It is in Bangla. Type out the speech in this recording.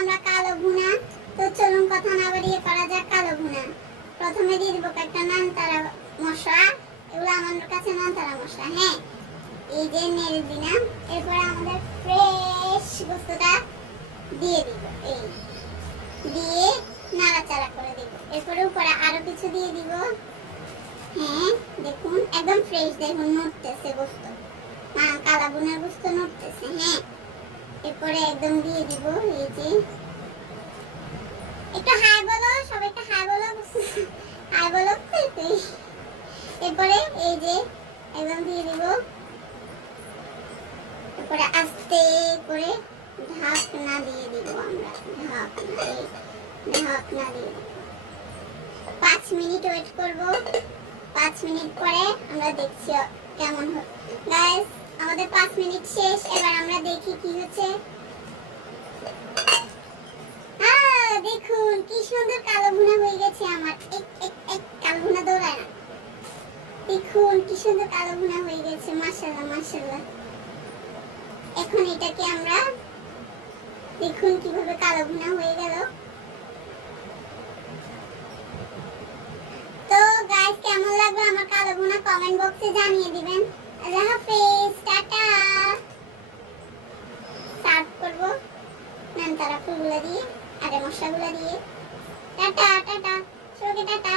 আমরা কালো ভুনা। তো চলুন কথা না বাড়িয়ে করা যাক কালো ভুনা। প্রথমে দিয়ে দিব একটা নানতারা মশলা, এগুলো আমার কাছে নানতারা মশলা। হ্যাঁ, এই যে নেড়ে দিলাম। এরপরে আমাদের ফ্রেশ গোস্তটা দিয়ে দিব, এই দিয়ে নাড়াচাড়া করে দিব। এরপরে উপরে আরো কিছু দিয়ে দিব। হ্যাঁ দেখুন একদম ফ্রেশ, দেখুন নড়তেছে গোস্ত, কালা ভুনার গোস্ত নড়তেছে। হ্যাঁ, এরপরে একদম দিয়ে দিব এই যে, একটু হাই বলো, সবাই একটু হাই বলো, হাই বলো। এরপরে এই যে একদম দিয়ে দিব। এরপরে আস্তে করে ঢাকনা দিয়ে দিব আমরা, ঢাকনা দিয়ে দিব। 5 মিনিট ওয়েট করব। 5 মিনিট পরে আমরা দেখছি কেমন হয়। গাইস আমাদের 5 মিনিট শেষ। এবার আমরা দেখি কি হচ্ছে। দেখুন কি সুন্দর কালো ভুনা হয়ে গেছে আমার। এক কালো ভুনা দৌড়ায় না। দেখুন কি সুন্দর কালো ভুনা হয়ে গেছে, মাশাআল্লাহ মাশাআল্লাহ। এখন এটাকে আমরা দেখুন কিভাবে কালো ভুনা হয়ে গেল। তো গাইস কেমন লাগলো আমার কালো ভুনা কমেন্ট বক্সে জানিয়ে দিবেন। আল্লাহ হাফেজ, টাটা। সার্ভ করব নানতারা ফুলগুলো দিয়ে, আরে মশলাগুলো দিয়ে। টাটা টাটা, সবাইকে টাটা।